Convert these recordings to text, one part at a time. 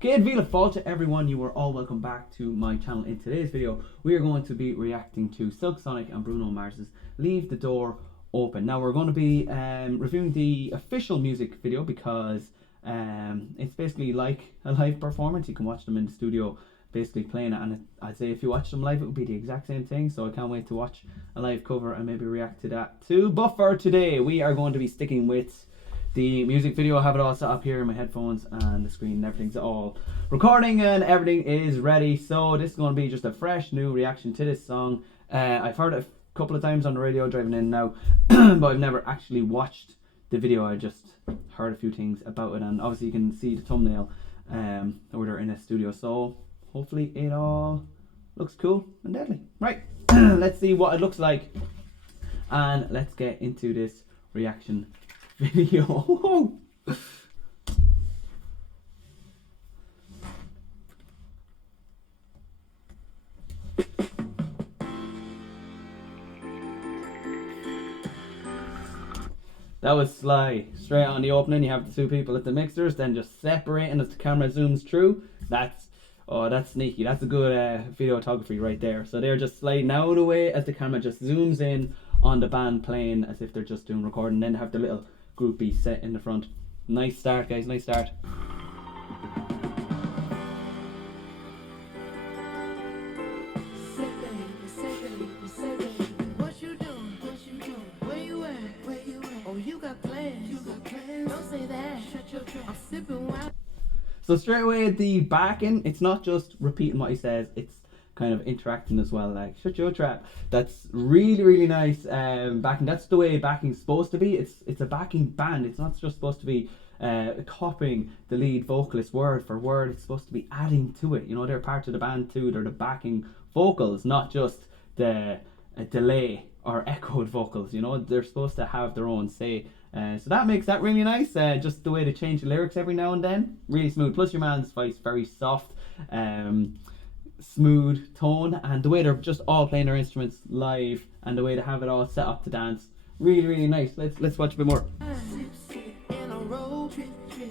Good Vila Fall to everyone, you are all welcome back to my channel. In today's video, we are going to be reacting to Silk Sonic and Bruno Mars's Leave the Door Open. Now we're going to be reviewing the official music video because it's basically like a live performance. You can watch them in the studio basically playing it, and I'd say if you watch them live it would be the exact same thing, so I can't wait to watch a live cover and maybe react to that too. But for today we are going to be sticking with the music video. I have it all set up here in my headphones and the screen and everything's all recording and everything is ready. So this is going to be just a fresh new reaction to this song. I've heard it a couple of times on the radio driving in now but I've never actually watched the video. I just heard a few things about it, and obviously you can see the thumbnail where they're in a studio, so hopefully it all looks cool and deadly. Right, let's see what it looks like and let's get into this reaction video. That was sly. Straight on the opening, you have the two people at the mixers, then just separating as the camera zooms through. That's sneaky. That's a good videography right there. So they're just sliding out of the way as the camera just zooms in on the band playing as if they're just doing recording. Then they have the little groupie set in the front. Nice start, guys. Nice start. So straight away at the backing, it's not just repeating what he says, it's kind of interacting as well, like shut your trap. That's really nice backing. That's the way backing's supposed to be. It's a backing band. It's not just supposed to be copying the lead vocalist word for word. It's supposed to be adding to it. You know, they're part of the band too. They're the backing vocals, not just the delay or echoed vocals. You know, they're supposed to have their own say. So that makes that really nice. Just the way they change the lyrics every now and then, really smooth. Plus your man's voice, very soft, smooth tone, and the way they're just all playing their instruments live and the way they have it all set up to dance, really nice. Let's watch a bit more.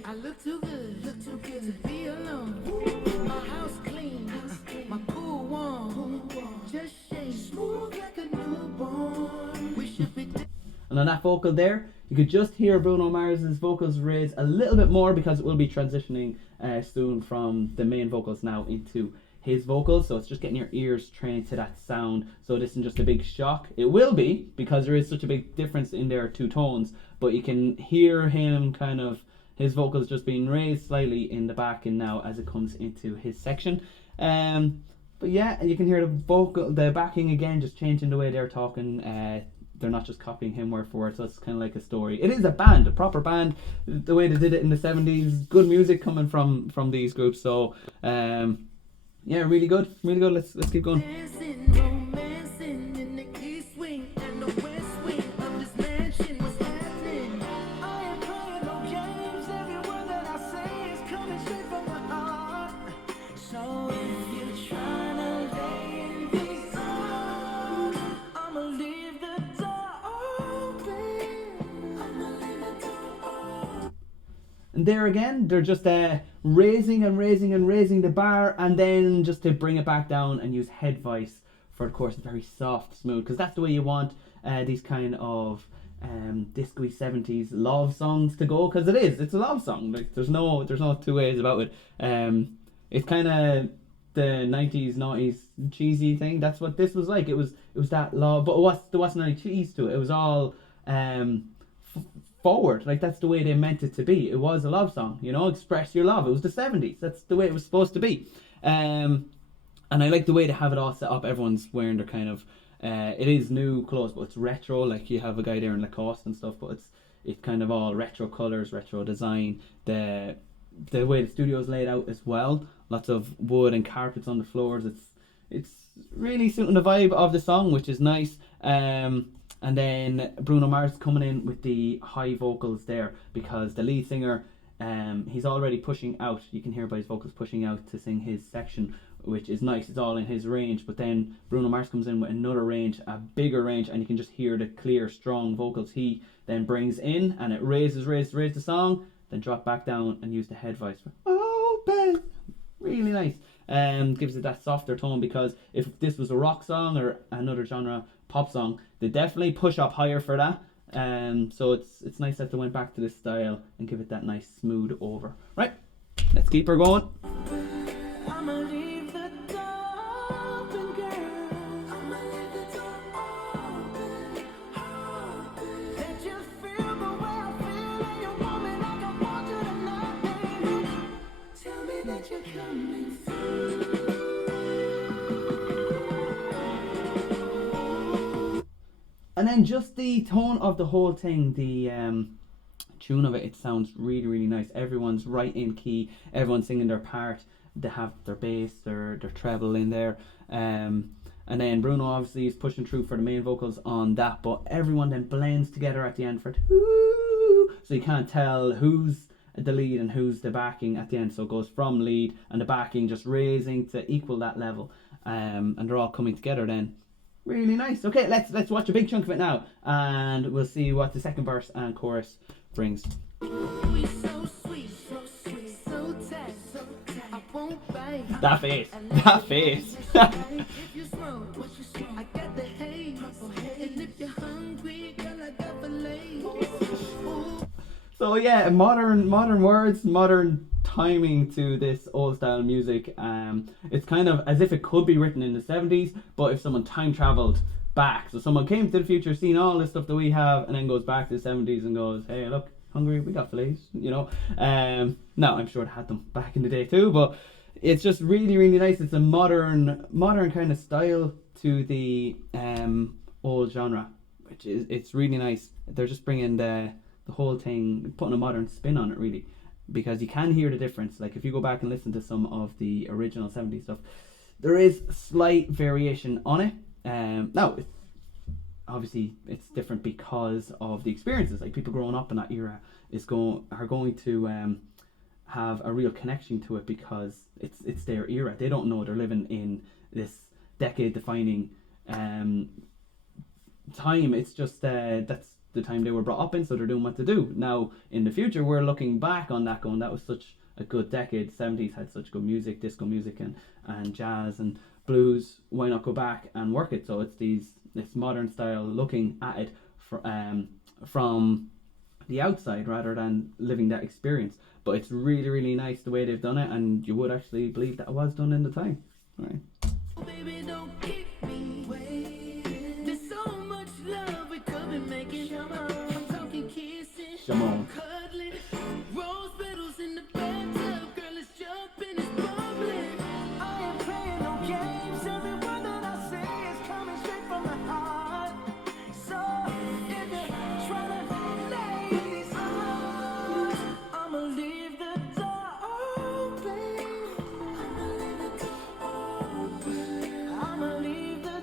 I look too good to be alone. My house clean, my pool warm, just shake smooth like a newborn. We should be. And on that vocal there, you could just hear Bruno Mars's vocals raise a little bit more because it will be transitioning soon from the main vocals now into his vocals. So it's just getting your ears trained to that sound. So this isn't just a big shock. It will be, because there is such a big difference in their two tones. But you can hear him kind of, his vocals just being raised slightly in the back and now as it comes into his section. But yeah, you can hear the backing again, just changing the way they're talking. They're not just copying him word for word, so it's kind of like a story. It is a band, a proper band, the way they did it in the 70s. Good music coming from these groups. So yeah, really good. Let's keep going. And there again, they're just raising the bar, and then just to bring it back down and use head voice for, of course, very soft, smooth, because that's the way you want these kind of disco-y 70s love songs to go, because it's a love song. Like there's no two ways about it. It's kind of the 90s noughties cheesy thing. That's what this was like. It was that love, but there wasn't any cheese to it. It was all forward. Like that's the way they meant it to be. It was a love song, you know, express your love. It was the 70s. That's the way it was supposed to be. And I like the way they have it all set up. Everyone's wearing their kind of it is new clothes, but it's retro. Like you have a guy there in Lacoste and stuff, but it's kind of all retro colors, retro design. The way the studio's laid out as well, lots of wood and carpets on the floors. It's really suiting the vibe of the song, which is nice. And then Bruno Mars coming in with the high vocals there, because the lead singer, he's already pushing out. You can hear by his vocals pushing out to sing his section, which is nice. It's all in his range. But then Bruno Mars comes in with another range, a bigger range, and you can just hear the clear, strong vocals he then brings in, and it raises the song, then drop back down and use the head voice for open. nice. Gives it that softer tone, because if this was a rock song or another genre pop song, they definitely push up higher for that. So it's nice that they went back to this style and give it that nice smooth over. Right, let's keep her going. And then just the tone of the whole thing, the tune of it, it sounds really, really nice. Everyone's right in key, everyone's singing their part, they have their bass, their treble in there. And then Bruno obviously is pushing through for the main vocals on that, but everyone then blends together at the end for it. So you can't tell who's the lead and who's the backing at the end. So it goes from lead and the backing just raising to equal that level. And they're all coming together then. Really nice. Okay, let's watch a big chunk of it now, and we'll see what the second verse and chorus brings. That face. So yeah, modern words, modern timing to this old style music. It's kind of as if it could be written in the 70s, but if someone time traveled back, so someone came to the future, seen all this stuff that we have, and then goes back to the 70s and goes, hey, look, Hungary, we got fillets, you know. No, I'm sure they had them back in the day too, but it's just really, really nice. It's a modern kind of style to the old genre, which is, it's really nice. They're just bringing the whole thing, putting a modern spin on it, really, because you can hear the difference. Like if you go back and listen to some of the original 70s stuff, there is slight variation on it. Now obviously it's different because of the experiences. Like people growing up in that era are going to have a real connection to it, because it's their era. They don't know they're living in this decade defining time. It's just that's the time they were brought up in, so they're doing what to do. Now in the future, we're looking back on that going, that was such a good decade. The 70s had such good music, disco music and jazz and blues. Why not go back and work it? So it's this modern style, looking at it from the outside rather than living that experience. But it's really, really nice the way they've done it, and you would actually believe that it was done in the time. All right. Oh, baby, don't keep me waiting. There's so much love we could be making. I'm talking kissing, cuddling, rose petals in the bathtub. Girl, it's jumping, it's bubbling. I am playing no games. Every word that I say is coming straight from the heart. So if you try to lay these arms, I'ma leave the door open. I'ma leave the.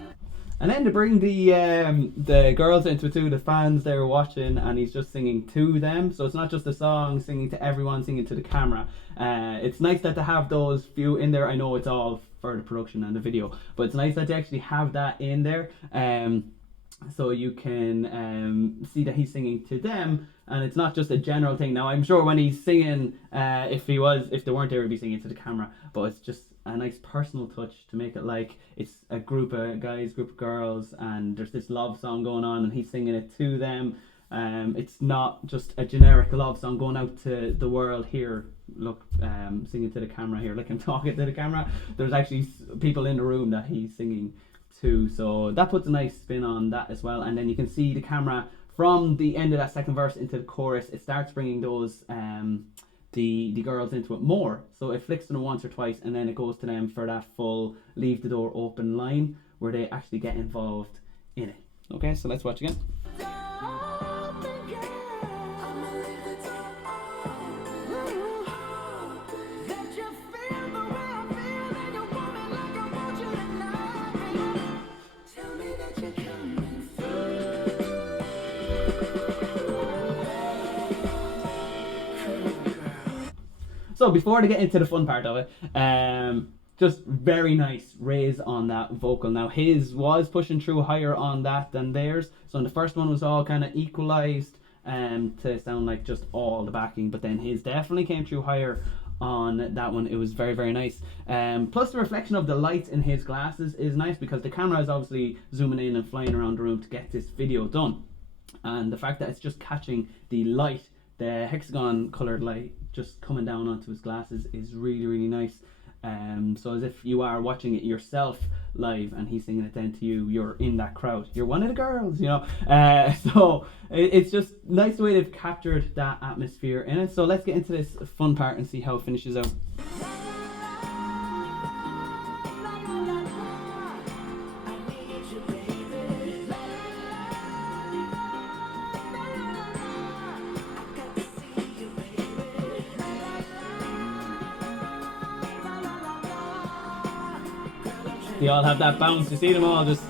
And then to bring the girls into it too, the fans there watching, and he's just singing to them. So it's not just a song, singing to everyone, singing to the camera. It's nice that they have those few in there. I know it's all for the production and the video, but it's nice that they actually have that in there. So you can see that he's singing to them, and it's not just a general thing. Now I'm sure when he's singing, if they weren't there, he'd be singing to the camera, but it's just a nice personal touch to make it like it's a group of guys, group of girls, and there's this love song going on and he's singing it to them. It's not just a generic love song going out to the world. Here, look, singing to the camera here, like I'm talking to the camera. There's actually people in the room that he's singing to, so that puts a nice spin on that as well. And then you can see the camera from the end of that second verse into the chorus. It starts bringing those the girls into it more, so it flicks to them once or twice, and then it goes to them for that full leave the door open line where they actually get involved in it. Okay, so let's watch again. So before they get into the fun part of it, just very nice raise on that vocal. Now his was pushing through higher on that than theirs. So in the first one was all kind of equalized to sound like just all the backing, but then his definitely came through higher on that one. It was very, very nice. Plus the reflection of the lights in his glasses is nice because the camera is obviously zooming in and flying around the room to get this video done, and the fact that it's just catching the light, the hexagon colored light just coming down onto his glasses is really, really nice. So as if you are watching it yourself live and he's singing it then to you, you're in that crowd, you're one of the girls, you know. So it's just nice the way they've captured that atmosphere in it. So let's get into this fun part and see how it finishes out. They all have that bounce. You see them all just.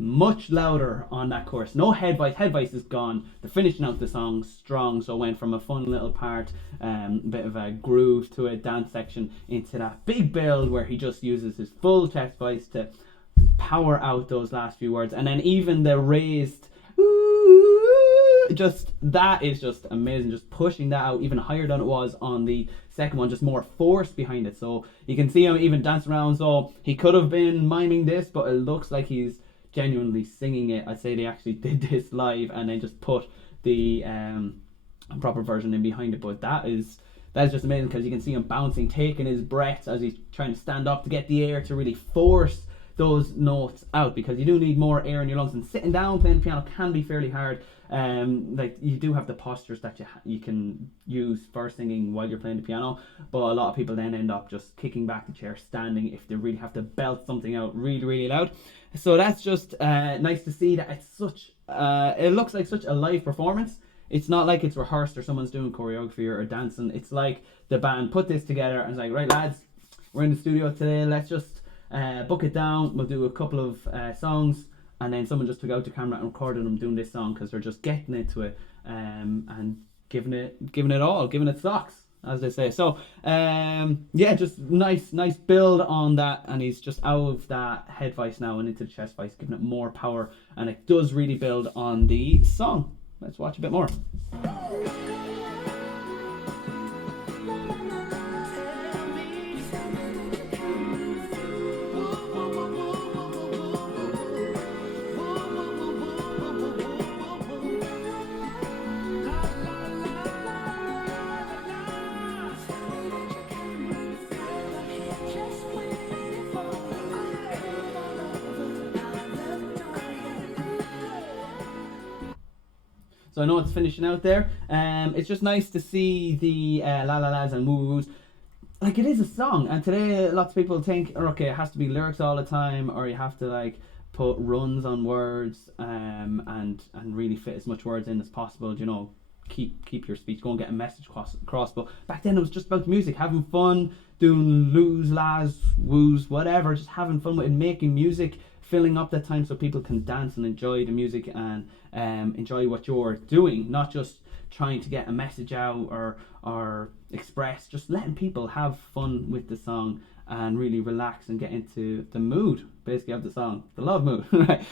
Much louder on that chorus. No head voice. Head voice is gone. The finishing out the song strong. So it went from a fun little part, bit of a groove to a dance section into that big build where he just uses his full chest voice to power out those last few words. And then even the raised just that is just amazing, just pushing that out even higher than it was on the second one, just more force behind it. So you can see him even dancing around. So he could have been miming this, but it looks like he's genuinely singing it. I'd say they actually did this live and then just put the proper version in behind it. But that is just amazing because you can see him bouncing, taking his breaths as he's trying to stand up to get the air to really force those notes out, because you do need more air in your lungs, and sitting down playing the piano can be fairly hard. Like you do have the postures that you can use for singing while you're playing the piano, but a lot of people then end up just kicking back the chair standing if they really have to belt something out really, really loud. So that's just nice to see that it's such it looks like such a live performance. It's not like it's rehearsed or someone's doing choreography or dancing. It's like the band put this together and it's like, right lads, we're in the studio today, let's just book it down, we'll do a couple of songs, and then someone just took out the camera and recorded them doing this song because they're just getting into it and giving it all, giving it socks, as they say. So yeah, just nice build on that, and he's just out of that head voice now and into the chest voice, giving it more power, and it does really build on the song. Let's watch a bit more. So I know it's finishing out there. It's just nice to see the la la la's and woo woos. Like, it is a song, and today lots of people think, okay, it has to be lyrics all the time, or you have to like put runs on words, and really fit as much words in as possible. You know, keep your speech, go and get a message across. But back then it was just about music, having fun, doing loos, las, woos, whatever, just having fun with it, making music, filling up that time so people can dance and enjoy the music and enjoy what you're doing, not just trying to get a message out or express, just letting people have fun with the song and really relax and get into the mood basically of the song, the love mood. Right?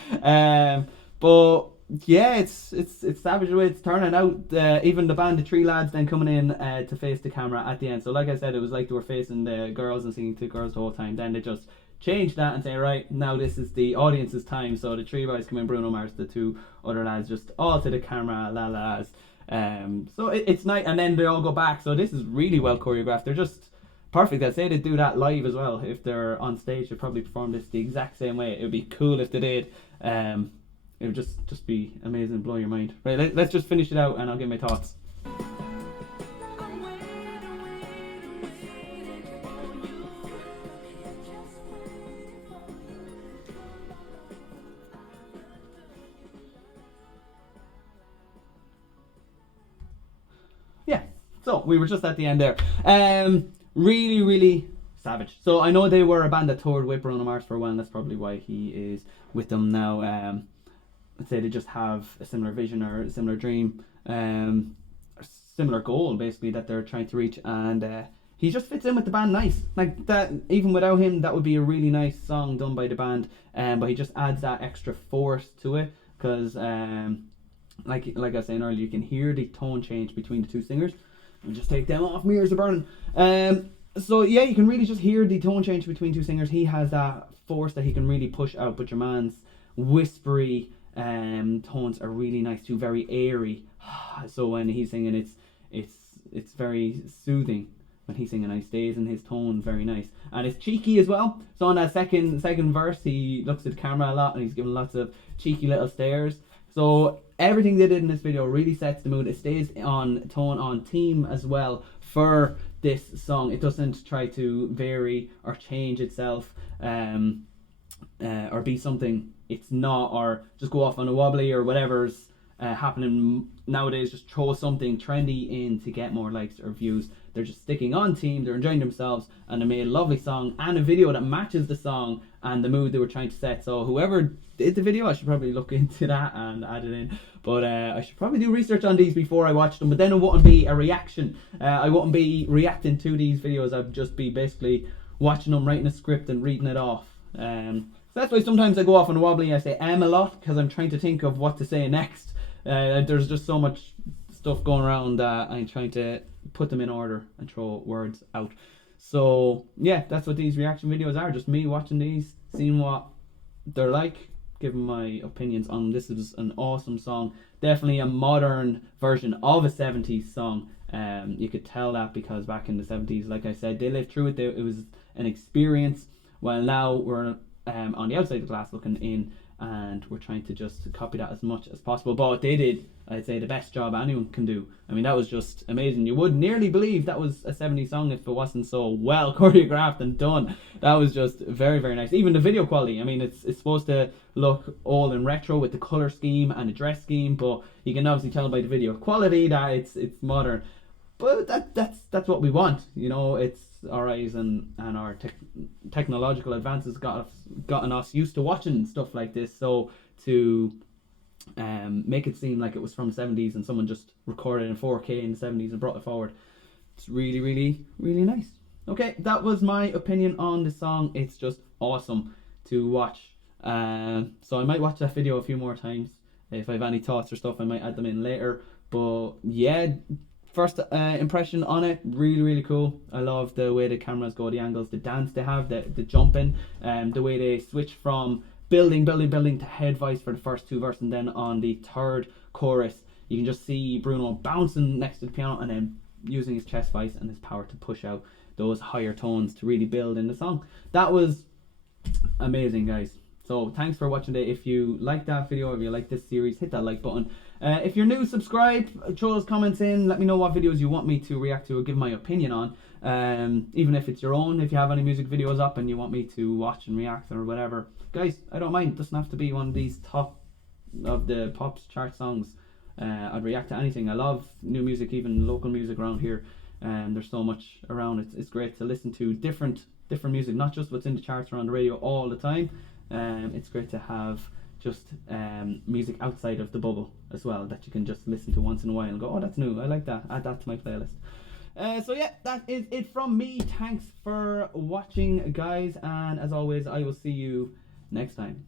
But yeah, it's savage the way it's turning out. Even the band, the three lads, then coming in to face the camera at the end. So like I said, it was like they were facing the girls and singing to the girls the whole time. Then they just change that and say, right, now this is the audience's time. So the three boys come in, Bruno Mars, the two other lads, just all to the camera, la la's. So it's nice, and then they all go back. So this is really well choreographed. They're just perfect. I'd say they do that live as well. If they're on stage, they probably perform this the exact same way. It would be cool if they did. It would just be amazing, blow your mind. Right, let's just finish it out and I'll give my thoughts. Yeah, So we were just at the end there. Really, really savage. So I know they were a band that toured with Bruno Mars for a while, and that's probably why he is with them now. I'd say they just have a similar vision or a similar dream, or similar goal basically that they're trying to reach, and he just fits in with the band nice. Like that, even without him, that would be a really nice song done by the band. But he just adds that extra force to it because, like I was saying earlier, you can hear the tone change between the two singers. And just take them off, mirrors are burning. So yeah, you can really just hear the tone change between two singers. He has that force that he can really push out, but your man's whispery tones are really nice too, very airy. So when he's singing, it's very soothing when he's singing, and he stays in his tone very nice, and it's cheeky as well. So on that second verse, he looks at the camera a lot and he's giving lots of cheeky little stares. So everything they did in this video really sets the mood. It stays on tone, on theme as well for this song. It doesn't try to vary or change itself, or be something it's not, or just go off on a wobbly or whatever's happening nowadays. Just throw something trendy in to get more likes or views. They're just sticking on theme, they're enjoying themselves, and they made a lovely song and a video that matches the song and the mood they were trying to set. So whoever did the video, I should probably look into that and add it in. But I should probably do research on these before I watch them, but then it wouldn't be a reaction. I wouldn't be reacting to these videos. I'd just be basically watching them, writing a script and reading it off. So that's why sometimes I go off on a wobbly. I say a lot because I'm trying to think of what to say next. There's just so much stuff going around that I'm trying to put them in order and throw words out. So yeah, that's what these reaction videos are. Just me watching these, seeing what they're like, giving my opinions on this. Is an awesome song, definitely a modern version of a 70s song. You could tell that because back in the 70s, like I said, they lived through it. It was an experience, while now we're on the outside of the glass looking in, and we're trying to just copy that as much as possible. But they did, I'd say, the best job anyone can do. I mean, that was just amazing. You would nearly believe that was a 70s song if it wasn't so well choreographed and done. That was just very, very nice. Even the video quality, I mean, it's supposed to look old and retro with the color scheme and the dress scheme, but you can obviously tell by the video quality that it's modern. But that's what we want, you know. It's our eyes and our technological advances gotten us used to watching stuff like this. So to make it seem like it was from the 70s and someone just recorded in 4K in the 70s and brought it forward, it's really, really, really nice. Okay, that was my opinion on the song. It's just awesome to watch. So I might watch that video a few more times. If I have any thoughts or stuff, I might add them in later. But yeah, first impression on it, really, really cool. I love the way the cameras go, the angles, the dance they have, the jumping, the way they switch from building to head voice for the first two verses, and then on the third chorus you can just see Bruno bouncing next to the piano and then using his chest voice and his power to push out those higher tones to really build in the song. That was amazing, guys. So thanks for watching today. If you like that video, if you like this series, hit that like button. If you're new, subscribe, throw those comments in, let me know what videos you want me to react to or give my opinion on. Even if it's your own, if you have any music videos up and you want me to watch and react or whatever, guys, I don't mind. It doesn't have to be one of these top of the pops chart songs. I'd react to anything. I love new music, even local music around here. There's so much around. It's great to listen to different music, not just what's in the charts or on the radio all the time. It's great to have just music outside of the bubble as well, that you can just listen to once in a while and go, oh, that's new, I like that, add that to my playlist. So yeah, that is it from me. Thanks for watching, guys, and as always, I will see you next time.